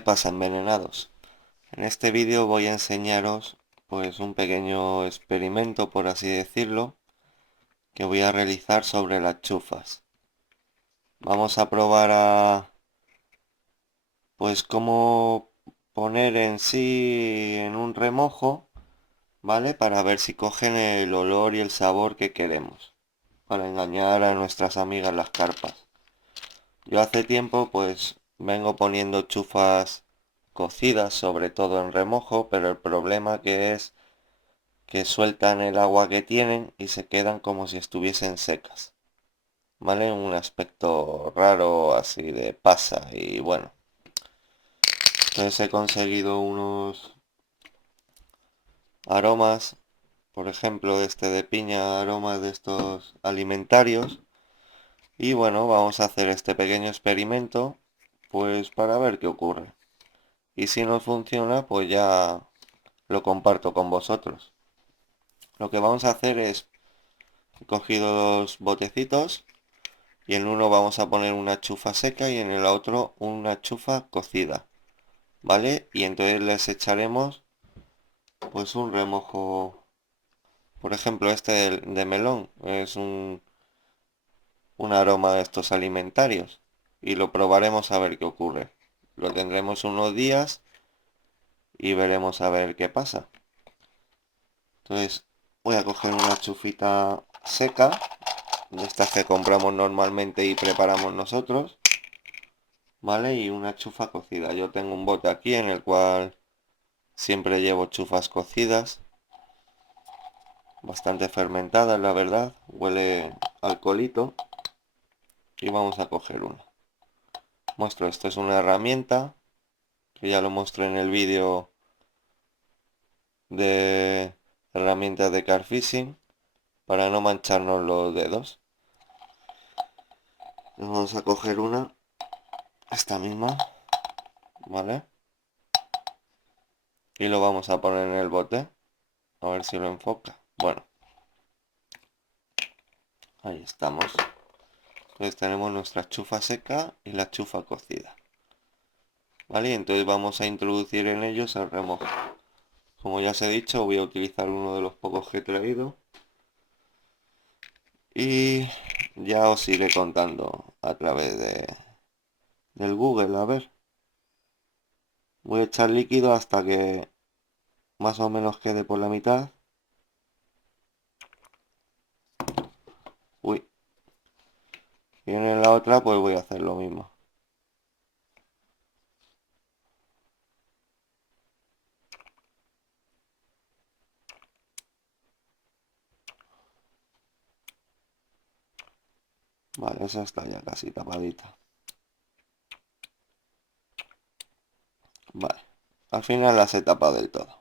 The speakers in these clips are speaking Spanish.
¿Qué pasa, envenenados? En este vídeo voy a enseñaros pues un pequeño experimento, por así decirlo, que voy a realizar sobre las chufas. Vamos a probar pues cómo poner en sí en un remojo, ¿vale? Para ver si cogen el olor y el sabor que queremos, para engañar a nuestras amigas las carpas. Yo hace tiempo pues vengo poniendo chufas cocidas, sobre todo en remojo, pero el problema que es que sueltan el agua que tienen y se quedan como si estuviesen secas, ¿vale? Un aspecto raro así de pasa y bueno. Entonces he conseguido unos aromas, por ejemplo este de piña, aromas de estos alimentarios. Y bueno, vamos a hacer este pequeño experimento pues para ver qué ocurre. Y si no funciona, pues ya lo comparto con vosotros. Lo que vamos a hacer es, he cogido dos botecitos y en uno vamos a poner una chufa seca y en el otro una chufa cocida, ¿vale? Y entonces les echaremos pues un remojo, por ejemplo este de melón, es un aroma de estos alimentarios y lo probaremos a ver qué ocurre. Lo tendremos unos días y veremos a ver qué pasa. Entonces voy a coger una chufita seca, de estas que compramos normalmente y preparamos nosotros, ¿vale? Y una chufa cocida. Yo tengo un bote aquí en el cual siempre llevo chufas cocidas, bastante fermentadas, la verdad. Huele a alcoholito. Y vamos a coger una. Muestro, esto es una herramienta que ya lo mostré en el vídeo de herramientas de car fishing para no mancharnos los dedos. Vamos a coger una, esta misma, ¿vale? Y lo vamos a poner en el bote. A ver si lo enfoca. Bueno, ahí estamos. Entonces tenemos nuestra chufa seca y la chufa cocida. ¿Vale? Entonces vamos a introducir en ellos el remojo. Como ya os he dicho, voy a utilizar uno de los pocos que he traído. Y ya os iré contando a través del Google. A ver. Voy a echar líquido hasta que más o menos quede por la mitad. Uy. Y en la otra pues voy a hacer lo mismo. Vale, esa está ya casi tapadita. Vale. Al final las he tapado del todo.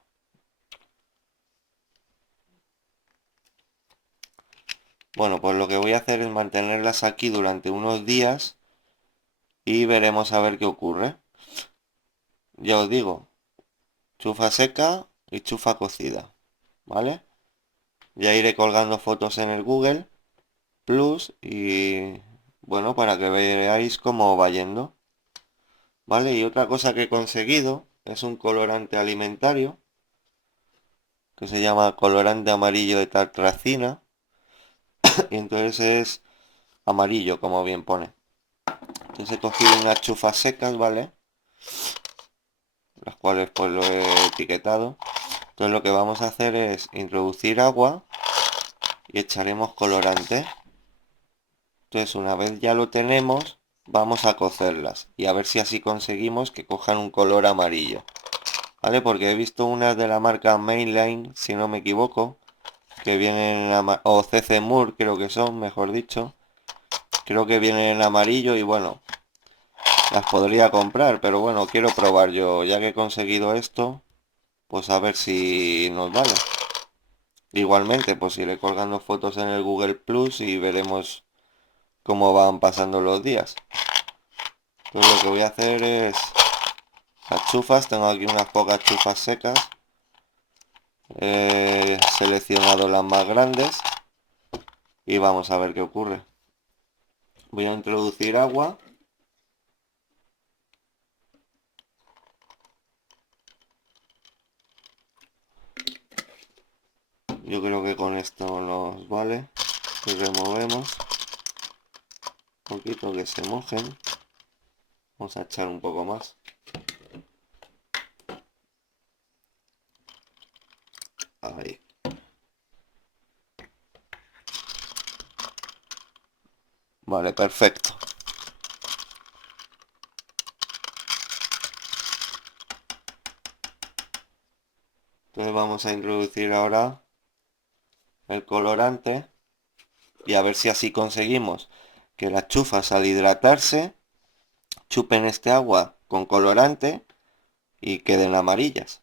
Bueno, pues lo que voy a hacer es mantenerlas aquí durante unos días y veremos a ver qué ocurre. Ya os digo, chufa seca y chufa cocida, ¿vale? Ya iré colgando fotos en el Google Plus y bueno, para que veáis cómo va yendo, ¿vale? Y otra cosa que he conseguido es un colorante alimentario que se llama colorante amarillo de tartracina y entonces es amarillo, como bien pone. Entonces he cogido unas chufas secas, ¿vale? Las cuales pues lo he etiquetado. Entonces lo que vamos a hacer es introducir agua y echaremos colorante. Entonces una vez ya lo tenemos, vamos a cocerlas y a ver si así conseguimos que cojan un color amarillo. ¿Vale? Porque he visto unas de la marca Mainline, si no me equivoco, que vienen o CC Moore creo que son, mejor dicho. Creo que vienen en amarillo y bueno, las podría comprar, pero bueno, quiero probar yo, ya que he conseguido esto, pues a ver si nos vale. Igualmente, pues iré colgando fotos en el Google Plus y veremos cómo van pasando los días. Entonces lo que voy a hacer es las chufas, tengo aquí unas pocas chufas secas. He seleccionado las más grandes y vamos a ver qué ocurre. Voy a introducir agua. Yo creo que con esto nos vale. Y removemos un poquito que se mojen. Vamos a echar un poco más. Ahí. Vale, perfecto. Entonces vamos a introducir ahora el colorante y a ver si así conseguimos que las chufas al hidratarse chupen este agua con colorante y queden amarillas.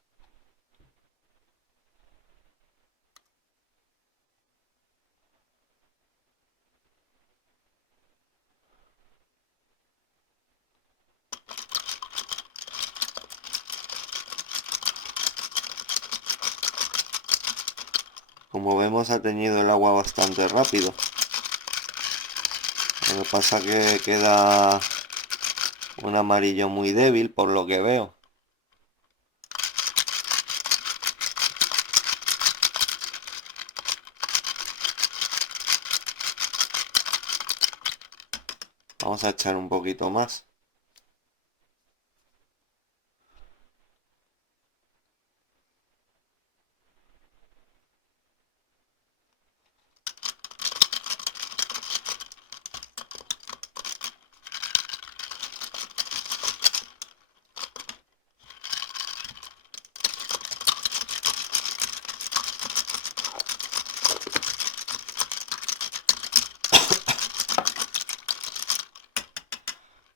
Como vemos ha teñido el agua bastante rápido. Lo que pasa que queda un amarillo muy débil por lo que veo. Vamos a echar un poquito más.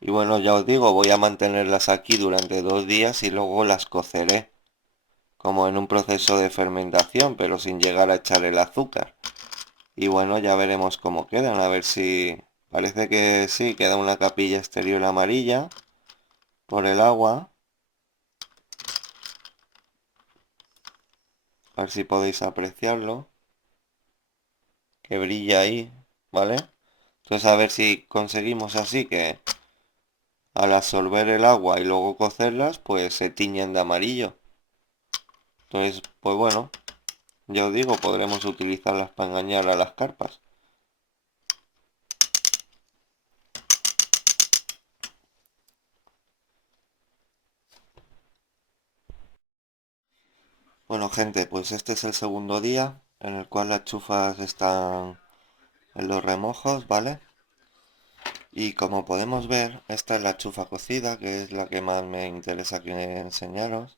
Y bueno, ya os digo, voy a mantenerlas aquí durante 2 días y luego las coceré, como en un proceso de fermentación, pero sin llegar a echar el azúcar. Y bueno, ya veremos cómo quedan, a ver si... Parece que sí, queda una capilla exterior amarilla por el agua. A ver si podéis apreciarlo, que brilla ahí, ¿vale? Entonces a ver si conseguimos así que al absorber el agua y luego cocerlas, pues se tiñen de amarillo. Entonces, pues bueno, ya os digo, podremos utilizarlas para engañar a las carpas. Bueno, gente, pues este es el segundo día en el cual las chufas están en los remojos, ¿vale? Y como podemos ver, esta es la chufa cocida, que es la que más me interesa que enseñaros,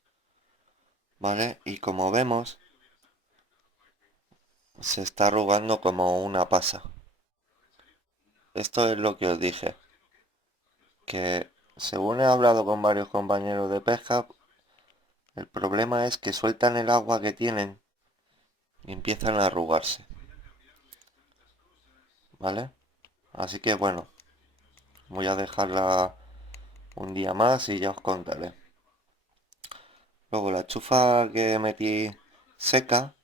¿vale? Y como vemos, se está arrugando como una pasa. Esto es lo que os dije, que según he hablado con varios compañeros de pesca, el problema es que sueltan el agua que tienen y empiezan a arrugarse, ¿vale? Así que bueno, voy a dejarla un día más y ya os contaré. Luego la chufa que metí seca,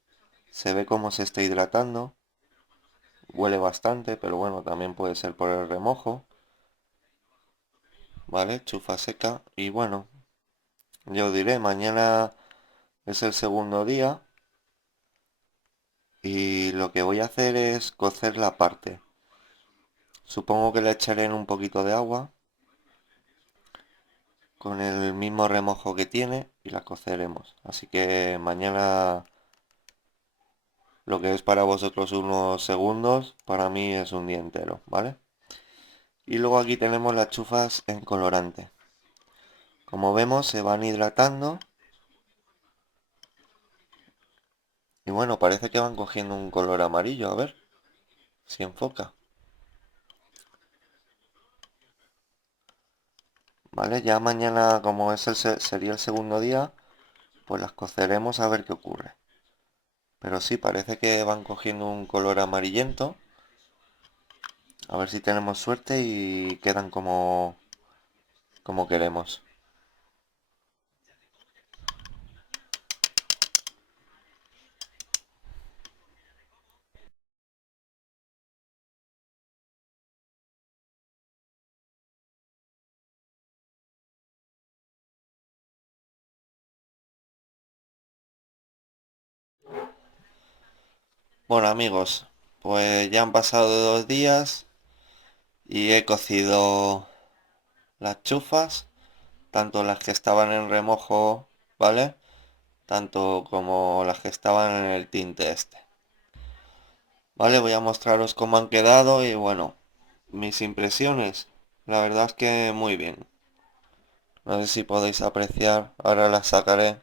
se ve cómo se está hidratando, huele bastante, pero bueno, también puede ser por el remojo, ¿vale? Chufa seca y bueno, ya os diré, mañana es el segundo día y lo que voy a hacer es cocer la parte. Supongo que le echaré en un poquito de agua con el mismo remojo que tiene y la coceremos. Así que mañana lo que es para vosotros unos segundos, para mí es un día entero, ¿vale? Y luego aquí tenemos las chufas en colorante. Como vemos se van hidratando y bueno, parece que van cogiendo un color amarillo, a ver si enfoca. ¿Vale? Ya mañana, como es sería el segundo día, pues las coceremos a ver qué ocurre. Pero sí, parece que van cogiendo un color amarillento. A ver si tenemos suerte y quedan como queremos. Bueno amigos, pues ya han pasado 2 días y he cocido las chufas, tanto las que estaban en remojo, ¿vale? Tanto como las que estaban en el tinte este. Vale, voy a mostraros cómo han quedado y bueno, mis impresiones. La verdad es que muy bien. No sé si podéis apreciar, ahora las sacaré.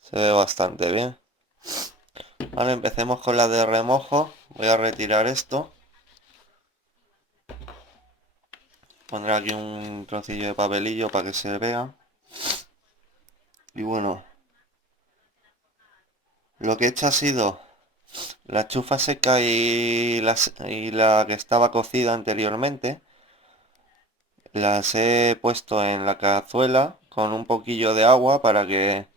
Se ve bastante bien. Vale, empecemos con la de remojo. Voy a retirar esto. Pondré aquí un trocillo de papelillo para que se vea. Y bueno, lo que he hecho ha sido la chufa seca y la que estaba cocida anteriormente. Las he puesto en la cazuela con un poquillo de agua para que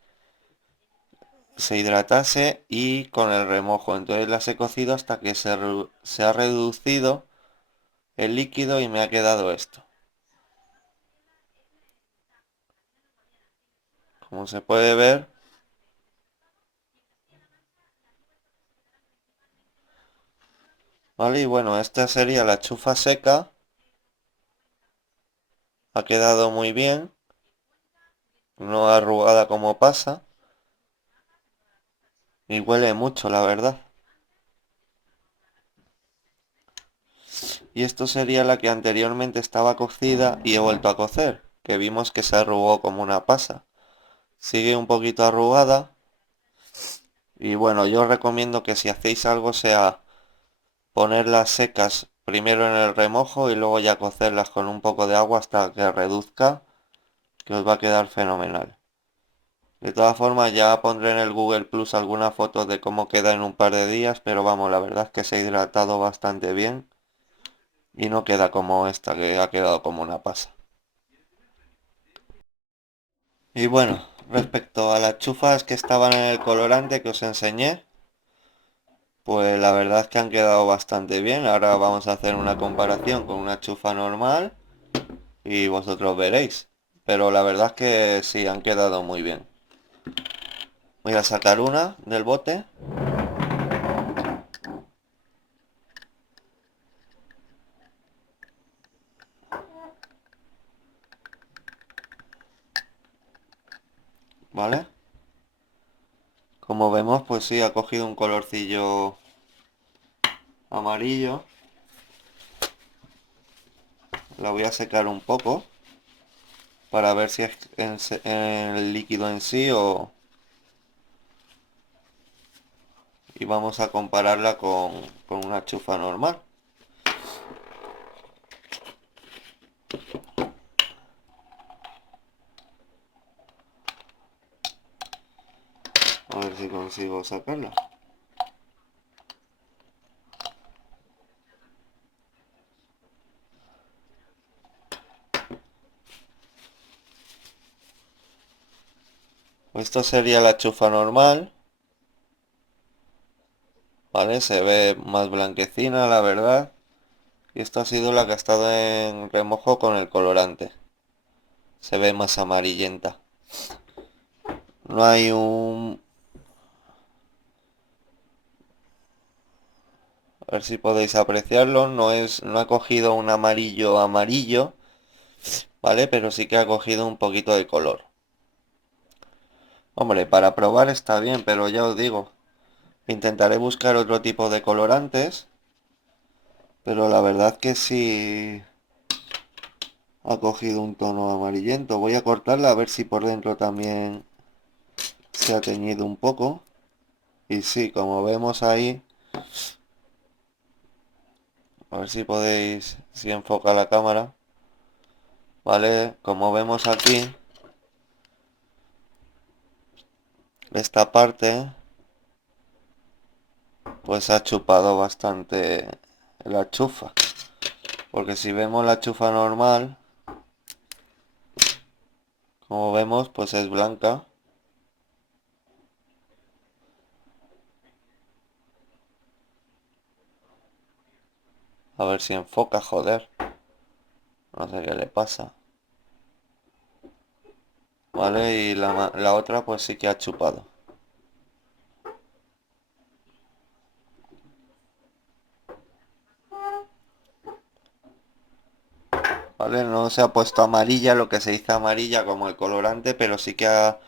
se hidratase y con el remojo. Entonces las he cocido hasta que se ha reducido el líquido y me ha quedado esto. Como se puede ver, ¿vale? Y bueno, esta sería la chufa seca. Ha quedado muy bien, no arrugada como pasa. Y huele mucho, la verdad. Y esto sería la que anteriormente estaba cocida y he vuelto a cocer, que vimos que se arrugó como una pasa. Sigue un poquito arrugada. Y bueno, yo os recomiendo que si hacéis algo sea ponerlas secas primero en el remojo y luego ya cocerlas con un poco de agua hasta que reduzca, que os va a quedar fenomenal. De todas formas ya pondré en el Google Plus alguna foto de cómo queda en un par de días, pero vamos, la verdad es que se ha hidratado bastante bien y no queda como esta que ha quedado como una pasa. Y bueno, respecto a las chufas que estaban en el colorante que os enseñé, pues la verdad es que han quedado bastante bien. Ahora vamos a hacer una comparación con una chufa normal y vosotros veréis. Pero la verdad es que sí, han quedado muy bien. Voy a sacar una del bote. ¿Vale? Como vemos, pues sí, ha cogido un colorcillo amarillo. La voy a secar un poco para ver si es en el líquido en sí o... Y vamos a compararla con una chufa normal. A ver si consigo sacarla. Pues esto sería la chufa normal. ¿Vale? Se ve más blanquecina, la verdad. Y esta ha sido la que ha estado en remojo con el colorante. Se ve más amarillenta. No hay un... A ver si podéis apreciarlo. No ha cogido un amarillo amarillo, ¿vale? Pero sí que ha cogido un poquito de color. Hombre, para probar está bien, pero ya os digo, intentaré buscar otro tipo de colorantes. Pero la verdad que sí ha cogido un tono amarillento. Voy a cortarla a ver si por dentro también se ha teñido un poco. Y sí, como vemos ahí, a ver si podéis, si enfoca la cámara, ¿vale? Como vemos aquí, esta parte, pues ha chupado bastante la chufa. Porque si vemos la chufa normal, como vemos, pues es blanca. A ver si enfoca, joder. No sé qué le pasa. ¿Vale? Y la otra pues sí que ha chupado. ¿vale? No se ha puesto amarilla, lo que se dice amarilla como el colorante, pero sí que ha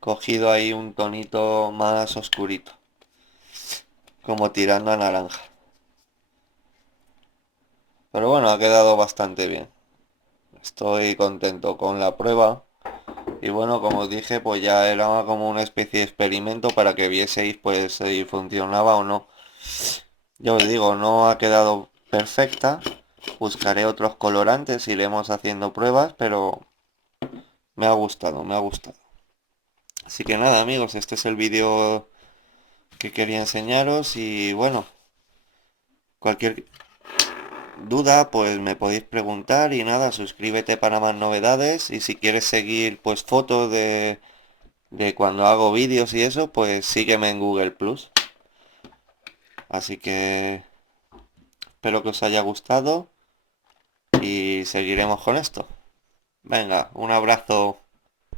cogido ahí un tonito más oscurito, como tirando a naranja. Pero bueno, ha quedado bastante bien. Estoy contento con la prueba. Y bueno, como os dije, pues ya era como una especie de experimento para que vieseis pues si funcionaba o no. Ya os digo, no ha quedado perfecta. Buscaré otros colorantes, iremos haciendo pruebas, pero me ha gustado, me ha gustado. Así que nada, amigos, este es el vídeo que quería enseñaros y bueno, cualquier duda pues me podéis preguntar y nada, suscríbete para más novedades y si quieres seguir pues fotos de cuando hago vídeos y eso, pues sígueme en Google Plus. Así que espero que os haya gustado y seguiremos con esto. Venga, un abrazo.